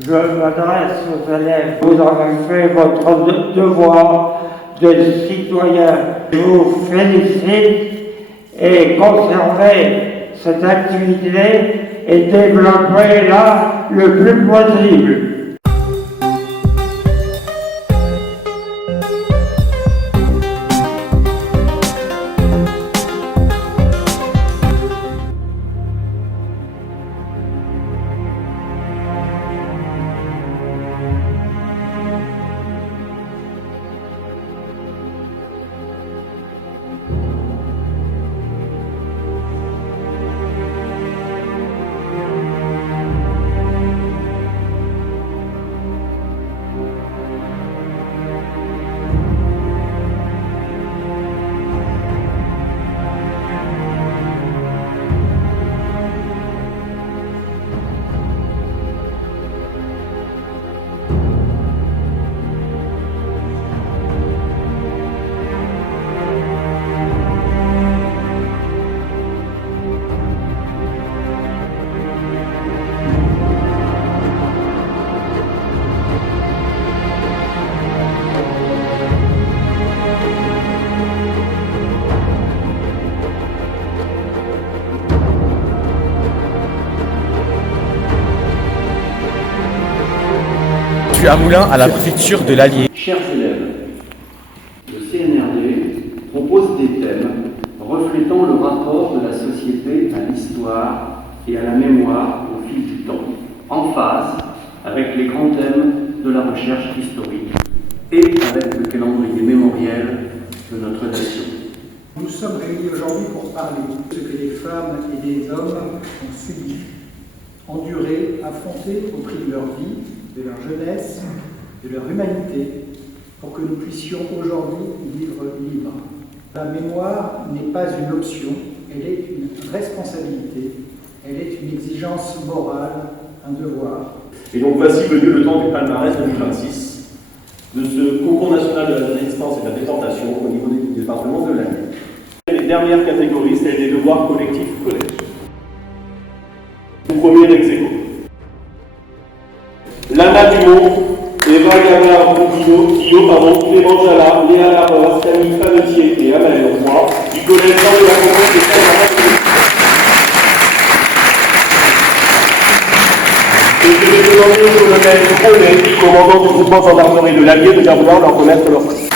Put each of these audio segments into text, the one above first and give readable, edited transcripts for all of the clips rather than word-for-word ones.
Je m'adresse aux élèves. Vous avez fait votre devoir de citoyen. Je vous félicite et conservez cette activité et développez-la le plus possible. Je suis à Moulins à la préfecture de l'Allier. Chers élèves, le CNRD propose des thèmes reflétant le rapport de la société à l'histoire et à la mémoire au fil du temps, en phase avec les grands thèmes de la recherche historique et avec le calendrier mémoriel de notre nation. Nous sommes réunis aujourd'hui pour parler de ce que des femmes et des hommes ont subi, enduré, affronté au prix de leur vie, de leur jeunesse, de leur humanité, pour que nous puissions aujourd'hui vivre libres. La mémoire n'est pas une option, elle est une responsabilité, elle est une exigence morale, un devoir. Et donc voici venu le temps du palmarès 2026, de ce concours national de la résistance et de la déportation au niveau du département de l'Allier. Les dernières catégories, c'est les devoirs collectifs au collège. Premier ex aequo. Lana Dumont, Eva Gabard-Guillot, Clément Jala, Léa Larreur, Camille Panetier et Amalie Roy, du collège Jean de la Conquête des Terres. Et je vais demander au colonel Rollet, commandant du groupement gendarmerie de l'Allier, de bien vouloir leur remettre leur prix.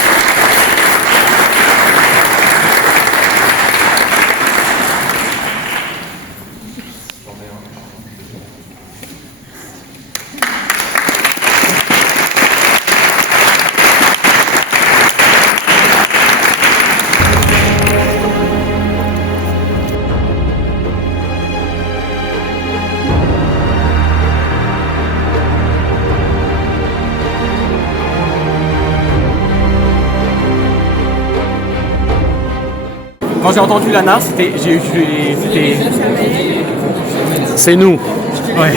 Quand j'ai entendu Lana, C'est nous. Ouais.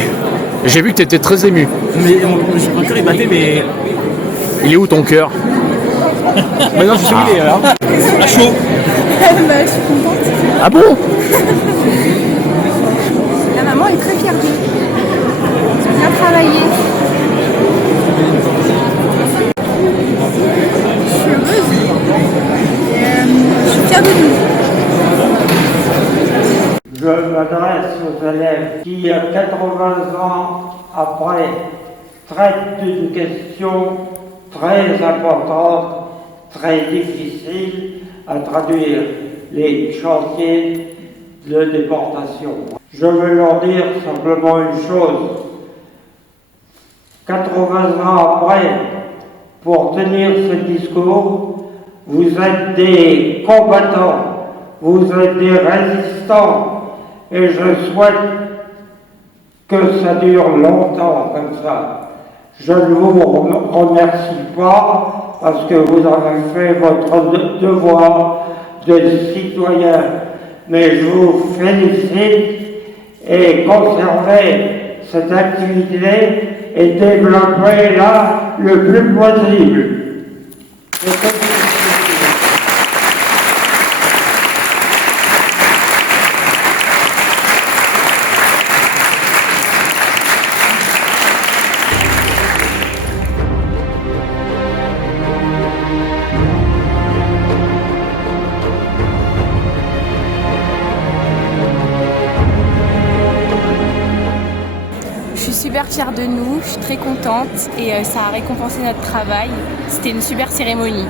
J'ai vu que tu étais très ému. Mais mon cœur est batté, mais. Il est où ton cœur? Maintenant je suis où il est là. À chaud. Bah, je suis contente. Ah bon? La maman est très fière d'eux. Ils ont bien travaillé. Je suis heureuse. Et, je suis fière de nous. Je m'adresse aux élèves qui, 80 ans après, traitent d'une question très importante, très difficile à traduire, les chantiers de déportation. Je veux leur dire simplement une chose. 80 ans après, pour tenir ce discours, vous êtes des combattants, vous êtes des résistants, et je souhaite que ça dure longtemps comme ça. Je ne vous remercie pas parce que vous avez fait votre devoir de citoyen, mais je vous félicite et conservez cette activité et développez-la le plus possible. fière de nous, je suis très contente et ça a récompensé notre travail. C'était une super cérémonie.